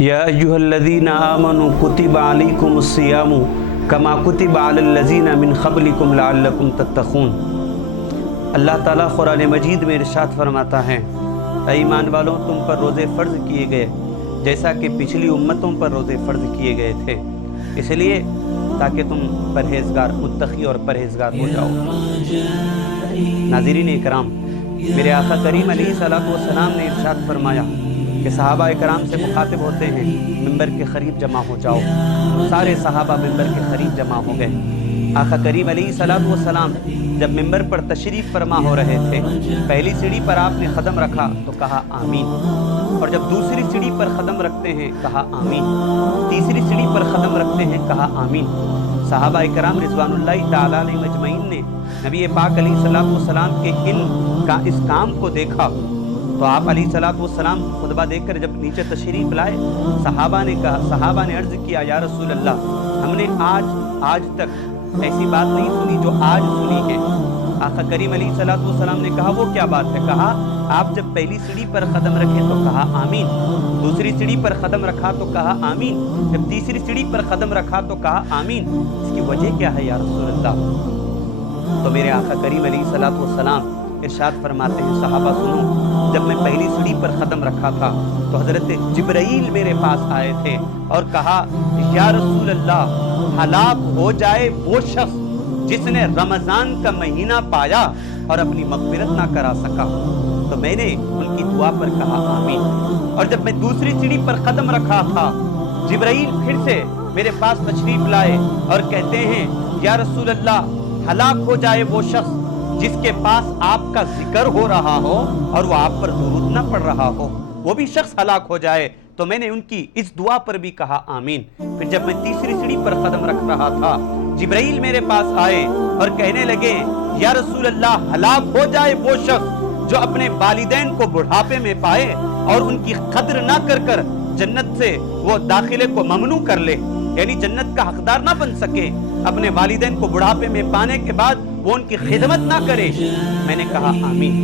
या अय्युहल्लज़ीना आमनू कुतिबा अलैकुमुस्सियामु कमा कुतिबा अलल्लज़ीना मिन क़ब्लिकुम लअल्लकुम तत्तक़ून। अल्लाह ताला कुरान मजीद में इरशाद फरमाता है, ऐ ईमान वालों, तुम पर रोज़े फ़र्ज़ किए गए जैसा कि पिछली उम्मतों पर रोज़े फ़र्ज़ किए गए थे, इसलिए ताकि तुम परहेज़गार, मुत्तक़ी और परहेज़गार हो जाओ। नाज़रीन इकराम, मेरे आका करीम अलैहिस्सलातु वस्सलाम ने इरशाद फरमाया कि सहाबा इकराम से मुखातिब होते हैं, मिंबर के करीब जमा हो जाओ। सारे सहाबा मिंबर के करीब जमा हो गए। आका करीम अलैहिस्सलातु वस्सलाम जब मिंबर पर तशरीफ़ फरमा हो रहे थे, पहली सीढ़ी पर आपने कदम रखा तो कहा आमीन, और जब दूसरी सीढ़ी पर कदम रखते हैं कहा आमीन, तीसरी सीढ़ी पर कदम रखते हैं कहा आमीन। सहाबा इकराम रिज़वानुल्लाहि ताला अलैहिम अजमईन ने नबी पाक अलैहिस्सलातु वस्सलाम के इस काम को देखा तो आप अलैहिस्सलातु वस्सलाम खुतबा देकर जब नीचे तशरीफ़ लाए, सहाबा ने अर्ज़ किया, या रसूल अल्लाह, हमने आज तक ऐसी बात नहीं सुनी जो आज सुनी है। आका करीम अलैहिस्सलातु वस्सलाम ने कहा, वो क्या बात है? कहा, आप जब पहली सीढ़ी पर कदम रखे तो कहा आमीन, दूसरी सीढ़ी पर कदम रखा तो कहा आमीन, जब तीसरी सीढ़ी पर कदम रखा तो कहा आमीन। इसकी वजह क्या है या रसूल अल्लाह? तो मेरे आका करीम अलैहिस्सलातु वस्सलाम इरशाद फरमाते हैं, सहाबा सुनो, जब मैं पहली सीढ़ी पर कदम रखा था तो हज़रत जिब्राईल मेरे पास आए थे और कहा, या रसूल अल्लाह, हलाक हो जाए वो शख्स जिसने रमज़ान का महीना पाया और अपनी मग़फ़िरत ना करा सका। तो मैंने उनकी दुआ पर कहा आमीन। और जब मैं दूसरी सीढ़ी पर कदम रखा था, जिब्राईल फिर से मेरे पास तशरीफ़ लाए और कहते हैं, या रसूल अल्लाह, हलाक हो जाए वो शख्स जिसके पास आपका जिक्र हो रहा हो और वो आप पर दुरूद न पढ़ रहा हो, वो भी शख्स हलाक हो जाए। तो मैंने उनकी इस दुआ पर भी कहा आमीन। फिर जब मैं तीसरी सीढ़ी पर कदम रख रहा था, जिब्राईल मेरे पास आए और कहने लगे, या रसूल अल्लाह, हलाक हो जाए वो शख्स जो अपने वालिदैन को बुढ़ापे में पाए और उनकी कद्र ना कर जन्नत से वो दाखिले को ममनू कर ले, यानी जन्नत का हकदार ना बन सके, अपने वालिदैन को बुढ़ापे में पाने के बाद वो उनकी खिदमत ना करे। मैंने कहा आमीन।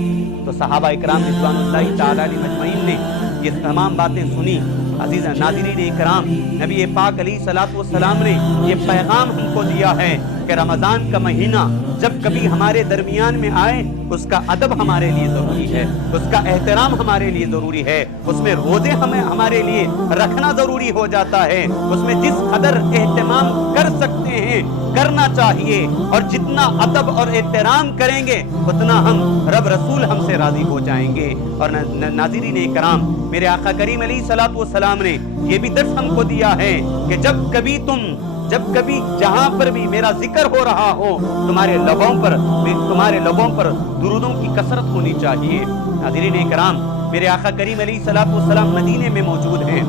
तो सहाबा इकराम रिज़वानुल्लाहि ताला अलैहिम अजमईन ने ये तमाम बातें सुनी। अज़ीज़ नाज़रीन इकराम, नबी पाक अलैहिस्सलातु वस्सलाम ने ये पैगाम हमको दिया है कि रमज़ान का महीना जब कभी हमारे दरमियान में आए, उसका अदब हमारे लिए ज़रूरी है, उसका एहतराम हमारे लिए ज़रूरी है, उसमें रोज़े हमारे लिए रखना ज़रूरी हो जाता है, उसमें जिस कदर एहतमाम कर सकते हैं करना चाहिए, और जितना अदब और एहतराम करेंगे उतना हम रब रसूल हमसे राज़ी हो जाएंगे। और नाज़रीन इकराम, मेरे आका करीम अलैहिस्सलातु वस्सलाम ने ये भी दर्स हमको दिया है कि जब कभी जहां पर भी मेरा जिक्र हो रहा हो, तुम्हारे लबों पर दुरूदों की कसरत होनी चाहिए। नाज़रीन इकराम, मेरे आका करीम अलैहिस्सलातु वस्सलाम मदीने में मौजूद हैं।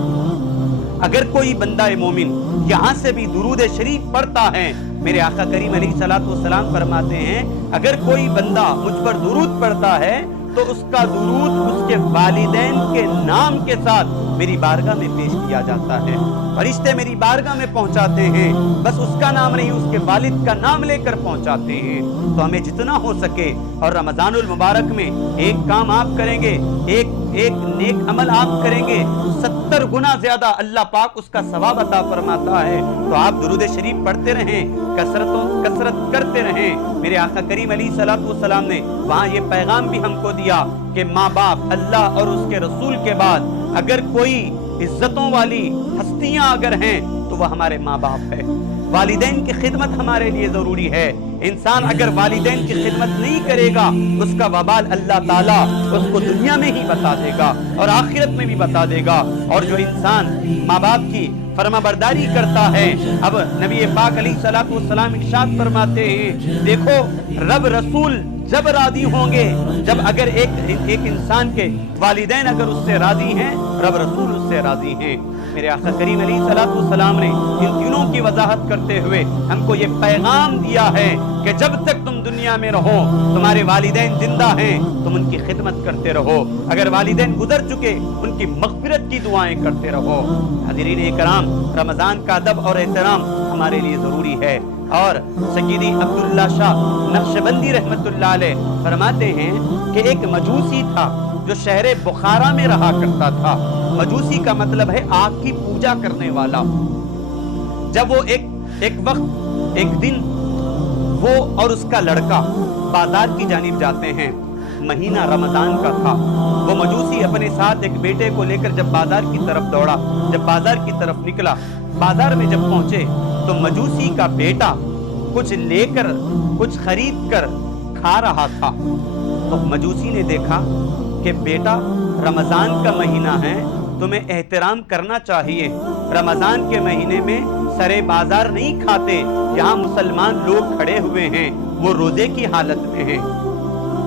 अगर कोई बंदा मोमिन यहाँ से भी दुरूद शरीफ पढ़ता है, मेरे आका करीम अलैहिस्सलातु वस्सलाम फरमाते हैं, अगर कोई बंदा मुझ पर दुरूद पढ़ता है तो उसका दुरूद उसके वालिदैन के नाम के साथ मेरी बारगाह में पेश किया जाता है। फरिश्ते मेरी बारगाह में पहुंचाते हैं, बस उसका नाम नहीं, उसके वालिद का नाम लेकर पहुंचाते हैं। तो हमें जितना हो सके, और रमज़ानुल मुबारक में एक काम आप करेंगे, एक नेक अमल आप करेंगे, 70 गुना ज्यादा अल्लाह पाक उसका सवाब अता फरमाता है। तो आप दुरूद शरीफ पढ़ते रहें, कसरत करते रहें। मेरे आका करीम अलैहिस्सलातु वस्सलाम ने वहाँ ये पैगाम भी हमको दिया कि माँ बाप, अल्लाह और उसके रसूल के बाद अगर कोई इज्जतों वाली हस्तियां अगर हैं तो वह हमारे माँ बाप है। वालिदैन की खिदमत हमारे लिए जरूरी है। इंसान अगर वालिदैन की खिदमत नहीं करेगा, उसका वबाल अल्लाह ताला उसको दुनिया में ही बता देगा और आखिरत में भी बता देगा। और जो इंसान माँ बाप की फरमाबरदारी करता है, अब नबी पाक अलैहिस्सलातु वस्सलाम इरशाद फरमाते हैं, देखो रब रसूल जब राजी होंगे, जब अगर एक इंसान के वालिदैन अगर उससे राजी हैं, रब रसूल उससे राजी हैं। मेरे आका करीम अलैहिस्सलातु वस्सलाम ने इन तीनों की वजाहत करते हुए हमको ये पैगाम दिया है کہ جب تک تم دنیا میں رہو تمہارے والدین زندہ ہیں تم ان کی خدمت کرتے رہو، اگر والدین گزر چکے ان کی مغفرت کی دعائیں کرتے رہو۔ حاضرین اکرام، رمضان کا ادب اور احترام ہمارے لیے ضروری ہے، اور سیدی عبداللہ شاہ نقشبندی رحمت اللہ علیہ فرماتے ہیں کہ ایک مجوسی تھا جو شہر بخارا میں رہا کرتا تھا۔ مجوسی کا مطلب ہے آگ کی پوجا کرنے والا۔ جب وہ ایک دن وہ اور اس کا لڑکا بازار کی جانب جاتے ہیں، مہینہ رمضان کا تھا، وہ مجوسی اپنے ساتھ ایک بیٹے کو لے کر جب بازار کی طرف دوڑا، جب بازار کی طرف نکلا، بازار میں جب پہنچے تو مجوسی کا بیٹا کچھ لے کر کچھ خرید کر کھا رہا تھا۔ تو مجوسی نے دیکھا کہ بیٹا رمضان کا مہینہ ہے، تمہیں احترام کرنا چاہیے، رمضان کے مہینے میں سرے بازار نہیں کھاتے، یہاں مسلمان لوگ کھڑے ہوئے ہیں، وہ روزے کی حالت میں ہیں۔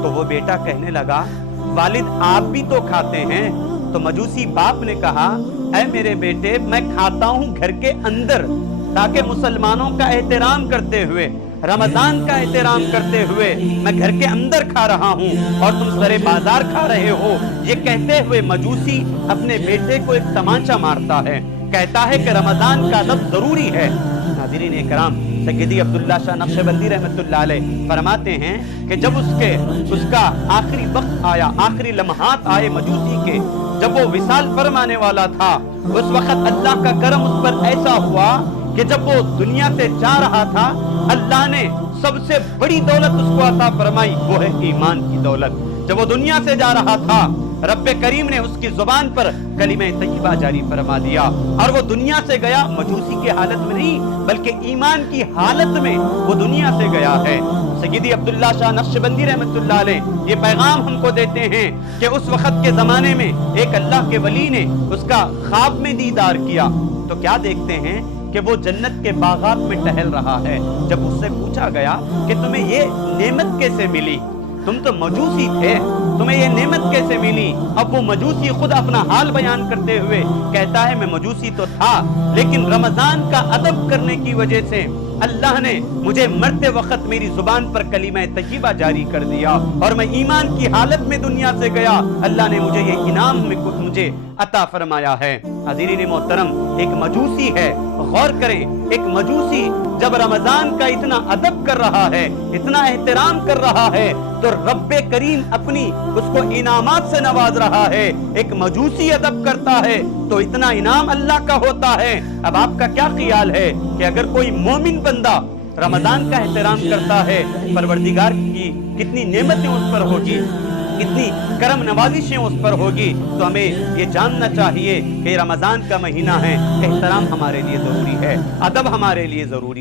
تو وہ بیٹا کہنے لگا والد آپ بھی تو کھاتے ہیں۔ تو مجوسی باپ نے کہا اے میرے بیٹے میں کھاتا ہوں گھر کے اندر، تاکہ مسلمانوں کا احترام کرتے ہوئے، رمضان کا احترام کرتے ہوئے میں گھر کے اندر کھا رہا ہوں اور تم سرے بازار کھا رہے ہو۔ یہ کہتے ہوئے مجوسی اپنے بیٹے کو ایک تمانچہ مارتا ہے، کہتا ہے کہ رمضان کا ادب ضروری ہے۔ حاضرین اکرام، سیدی عبداللہ شاہ نقشبندی رحمت اللہ علیہ فرماتے ہیں کہ جب اس کا آخری وقت آیا، آخری لمحات آئے مجوسی کے، جب وہ وصال فرمانے والا تھا، اس وقت اللہ کا کرم اس پر ایسا ہوا کہ جب وہ دنیا سے جا رہا تھا، اللہ نے سب سے بڑی دولت اس کو عطا فرمائی، وہ ہے ایمان کی دولت۔ جب وہ دنیا سے جا رہا تھا، رب کریم نے اس کی زبان پر کلمہ طیبہ جاری فرما دیا، اور وہ دنیا سے گیا مجوسی کی حالت میں نہیں بلکہ ایمان کی حالت میں وہ دنیا سے گیا ہے۔ سیدی عبداللہ شاہ نقشبندی رحمت اللہ علیہ یہ پیغام ہم کو دیتے ہیں کہ اس وقت کے زمانے میں ایک اللہ کے ولی نے اس کا خواب میں دیدار کیا، تو کیا دیکھتے ہیں کہ وہ جنت کے باغات میں ٹہل رہا ہے۔ جب اس سے پوچھا گیا کہ تمہیں یہ نعمت کیسے ملی، تم تو مجوسی تھے، تمہیں یہ نعمت کیسے ملی؟ اب وہ مجوسی خود اپنا حال بیان کرتے ہوئے کہتا ہے میں مجوسی تو تھا، لیکن رمضان کا ادب کرنے کی وجہ سے اللہ نے مجھے مرتے وقت میری زبان پر کلمہ طیبہ جاری کر دیا، اور میں ایمان کی حالت میں دنیا سے گیا، اللہ نے مجھے یہ انعام میں مجھے عطا فرمایا ہے۔ حاضرین محترم، ایک مجوسی ہے، غور کریں، ایک مجوسی جب رمضان کا اتنا ادب کر رہا ہے، اتنا احترام کر رہا ہے، تو رب کریم اپنی اس کو انعامات سے نواز رہا ہے۔ ایک مجوسی ادب کرتا ہے تو اتنا انعام اللہ کا ہوتا ہے۔ اب آپ کا کیا خیال ہے کہ اگر کوئی مومن بندہ رمضان کا احترام کرتا ہے، پروردگار کی کتنی نعمتیں اس پر ہوگی، کتنی کرم نوازشیں اس پر ہوگی۔ تو ہمیں یہ جاننا چاہیے کہ رمضان کا مہینہ ہے، احترام ہمارے لیے ضروری ہے، ادب ہمارے لیے ضروری ہے۔